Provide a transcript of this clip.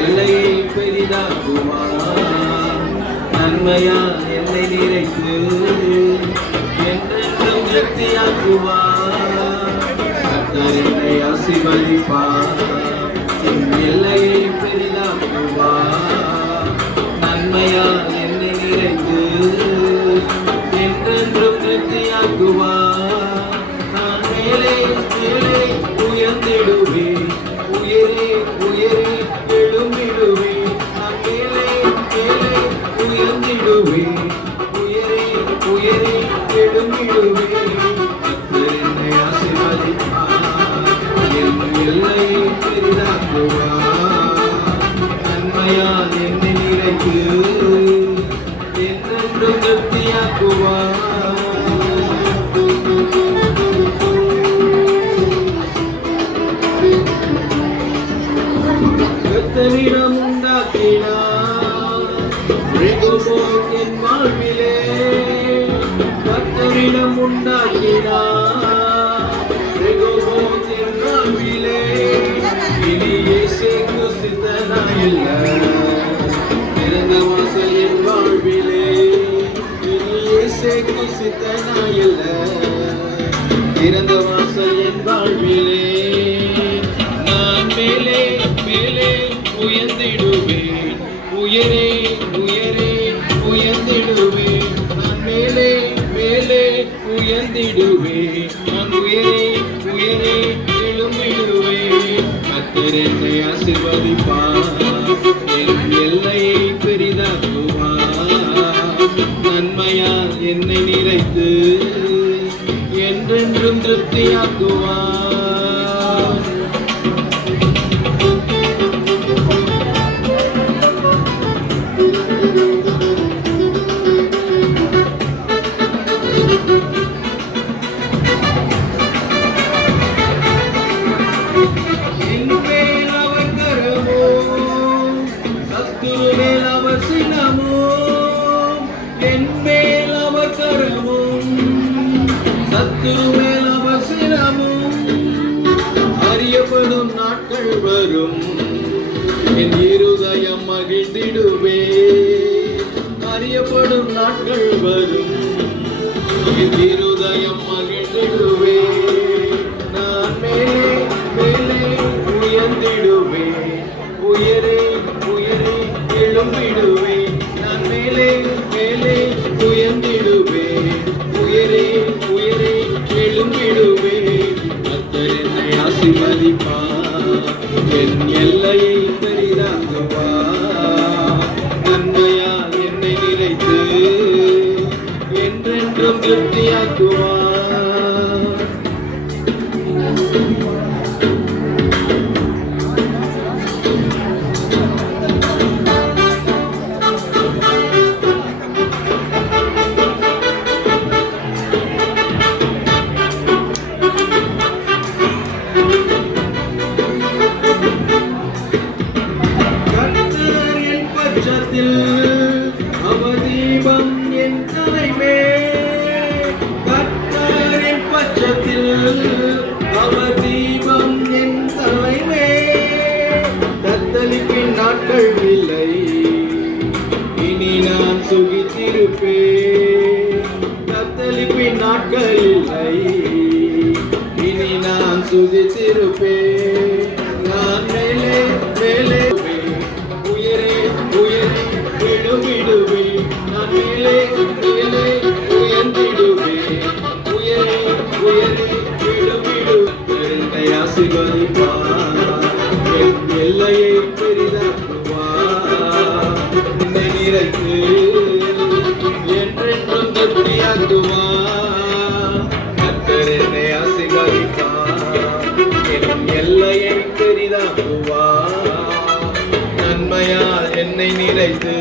எல்லையை பெரிதாக்குவார். நன்மையால் என்னை நிறைத்து என்றென்றும் திருப்தியாக்குவார். கர்த்தர் என்னை ஆசீர்வதிப்பார். எல்லையை பெரிதாக்குவார். நன்மையால் என்னை நிறைத்து என்றென்றும் திருப்தியாக்குவார். நான் மேலே மேலே உயர்ந்திடுவேன், உயரே உயரே எழும்பிடுவேன். நான் மேலே மேலே உயர்ந்திடுவேன், உயரே உயரே எழும்பிடுவேன். கர்த்தர் என்னை ஆசீர்வதிப்பார். என் எல்லையை பெரிதாக்குவார். நன்மையால் என்னை நிறைத்து என்றென்றும் திருப்தியாக்குவார். கர்த்தரிடம் உண்டாக்கினார் ரெகோபோத் என் வாழ்விலே. கர்த்தரிடம் உண்டாக்கினார் ரெகோபோத் என் வாழ்விலே. இனி இயேசுக்கு சித்தனாயில்ல திறந்த வாசல் என் வாழ்விலே. இனி இயேசுக்கு சித்தனாயில்ல திறந்த வாசல் என் வாழ்விலே. நான் மேலே மேலே உயர்ந்திடுவேன், உயரே உயரே உயர்ந்திடுவேன். நான் மேலே மேலே உயர்ந்திடுவேன், நான் உயரே உயரே எழும்பிடுவேன். கர்த்தர் என்னை ஆசீர்வதிப்பார். என் எல்லையை பெரிதாக்குவார். நன்மையால் என்னை நிறைத்து என்றென்றும் திருப்தியாக்குவார். அறியப்படும் நாட்கள் வரும், என் இருதயம் மகிழ்ந்திடுவே. அறியப்படும் நாட்கள் வரும், என் இருதயம் மகிழ்ந்திடுவே. நான் மேலே மேலே உயர்ந்திடுவே, உயரே உயரே எழும்பிடுவே. நான் மேலே மேலே உயர்ந்திடுவே, உயரே உயரே எழும்பிடுவே. கர்த்தர் என்னை ஆசீர்வதிப்பார். என் எல்லையை பெரிதாக்குவார். நன்மையால் என்னை நிறைத்து என்றென்றும் திருப்தியாக்குவார். அவர் தீபம் என் தலைமேல். கர்த்தரின் பட்சத்தில் அவர் தீபம் என் தலைமேல். தத்தளிப்பின் நாட்கள் இல்லை, இனி நான் சுகித்திருப்பேன். தத்தளிப்பின் நாட்கள் இல்லை, இனி நான் சுகித்திருப்பேன். நான் மேலே மேலே உயரே உயரே எழும்பிடுவே. நான் மேலே மேலே உயர்ந்திடுவே, உயரே உயரே எழும்பிடுவே. என்னை ஆசீர்வதிப்பார். என் எல்லையை பெரிதாக்குவார். என்னை நிறைத்து என்றென்றும் திருப்தியாக்குவார். கர்த்தர் என்னை ஆசீர்வதிப்பார். என் எல்லையை பெரிதாக்குவார். நன்மையால் என்னை நிறைத்து